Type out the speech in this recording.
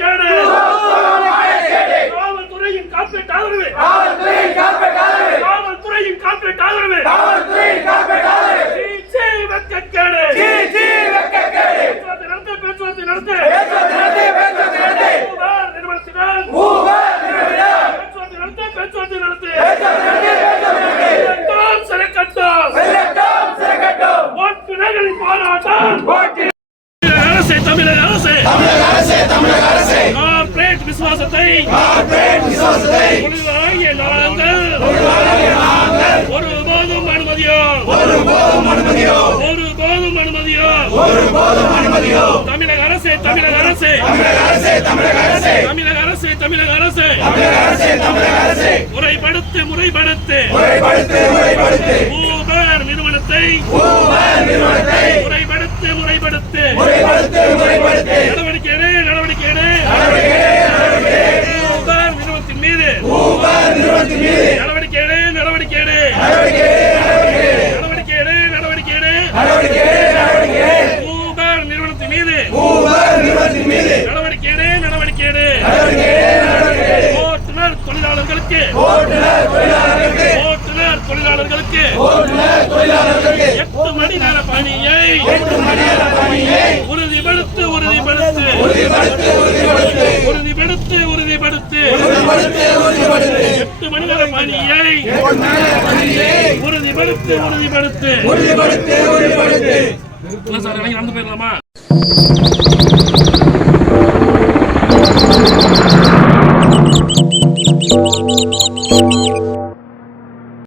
கேடு. காவல்துறையின் கார்ப்பரேட் ஆதரவு. காவல்துறையின் கார்ப்பரேட் ஆதரவு. சீ, சீ, வெட்கக்கேடு. பேச்சுவார்த்தை நடத்து, பேச்சுவார்த்தை நடத்து. மூவர் நிறுவனத்தினர். பேச்சுவார்த்தை நடத்து, பேச்சுவார்த்தை நடத்து. செல்லட்டும், செல்லட்டும். ஓட்டுநர்களின் போராட்டம். அரசே விசுவாசத்தை ஒளிவாகிய நாங்கள். ஒருபோதும் அனுமதியோ. ஒருபோதும் அனுமதியோ. தமிழக அரசே தமிழக அரசே. தமிழக அரசே தமிழக அரசே. முறைப்படுத்து முறைப்படுத்து. ஊபர் நிறுவனத்தை முறைப்படுத்து முறைப்படுத்து நடவடிக்கை எடு, நடவடிக்கை எடு. ஊபர் நிறுவனத்தின் மீது நடவடிக்கை எடு, நடவடிக்கை எடு. நடவடிக்கை எடு, நடவடிக்கை எடு. ஊபர் நிறுவனத்தின் மீது. நடவடிக்கை எடு, நடவடிக்கை எடு. ஓட்டுநர் தொழிலாளர்களுக்கு. ஓட்டுநர் தொழிலாளர்களுக்கு. எட்டு மணி நேர பணியை. உறுதிப்படுத்து உறுதிப்படுத்து. உறுதிப்படுத்து உறுதிப்படுத்து. எட்டு மணி நேர பணியை. உறுதிப்படுத்து உறுதிப்படுத்து. என்ன சார் இறங்கி நடந்து போயிடலாமா? Música